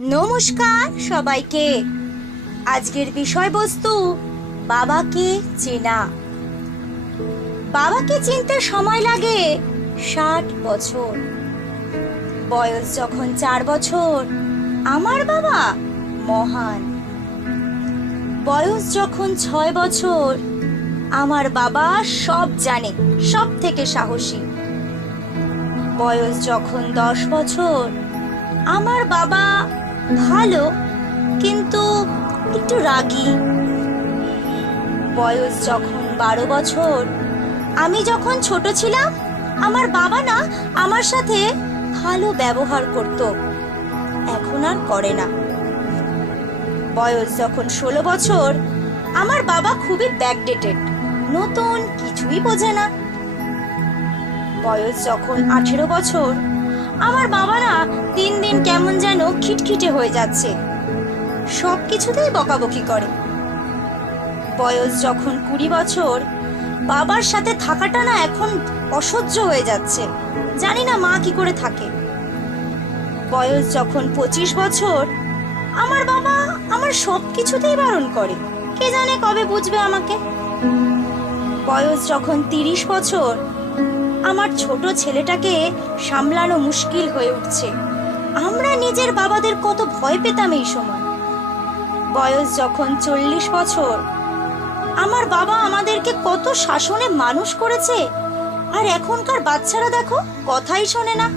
নমস্কার সবাইকে। আজকের বিষয়বস্তু, বাবাকে চেনা। বাবাকে চিনতে সময় লাগে ষাট বছর। বয়স যখন চার বছর, আমার বাবা মহান। বয়স যখন ছয় বছর, আমার বাবা সব জানে সব থেকে সাহসী। বয়স যখন দশ বছর, আমার বাবা ভালো, কিন্তু একটু রাগী। বয়স যখন বারো বছর, আমি যখন ছোট ছিলাম, আমার বাবা না আমার সাথে ভালো ব্যবহার করত। এখন আর করে না। বয়স যখন ষোলো বছর, আমার বাবা খুবই ব্যাকডেটেড নতুন কিছুই বোঝে না। বয়স যখন আঠেরো বছর আমার বাবা না দিন দিন কেমন যেন খিটখিটে হয়ে যাচ্ছে। সব কিছুতেই বকাবকি করে। বয়স যখন কুড়ি বছর, বাবার সাথে থাকাটা না এখন অসহ্য হয়ে যাচ্ছে। জানি না মা কি করে থাকে। বয়স যখন পঁচিশ বছর, আমার বাবা আমার সব কিছুতেই বারণ করে। কে জানে কবে বুঝবে আমাকে? বয়স যখন তিরিশ বছর আমার ছোট ছেলেটাকে সামলানো মুশকিল হয়ে উঠছে। আমরা নিজের বাবাদের কত ভয় পেতাম এই সময়। বয়স যখন চল্লিশ বছর, আমার বাবা আমাদেরকে কত শাসনে মানুষ করেছে, আর এখনকার বাচ্চারা দেখো কথাই শোনে না।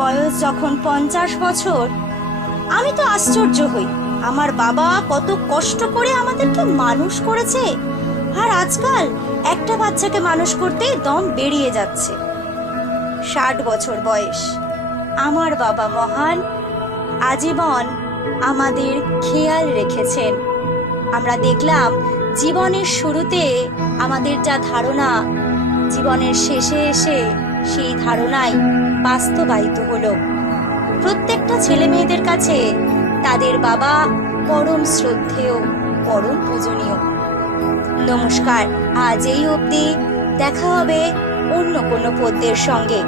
বয়স যখন পঞ্চাশ বছর, আমি তো আশ্চর্য হই, আমার বাবা কত কষ্ট করে আমাদেরকে মানুষ করেছে আর আজকাল একটা বাচ্চাকে মানুষ করতেই দম বেরিয়ে যাচ্ছে। ষাট বছর বয়স। আমার বাবা মহান, আজীবন আমাদের খেয়াল রেখেছেন। আমরা দেখলাম জীবনের শুরুতে আমাদের যা ধারণা, জীবনের শেষে এসে সেই ধারণাই বাস্তবায়িত হলো। প্রত্যেকটা ছেলে মেয়েদের কাছে তাদের বাবা পরম শ্রদ্ধেয়, পরম পূজনীয়। নমস্কার আজ এই অবধি দেখা হবে অন্য কোনো পদ্যের সঙ্গে।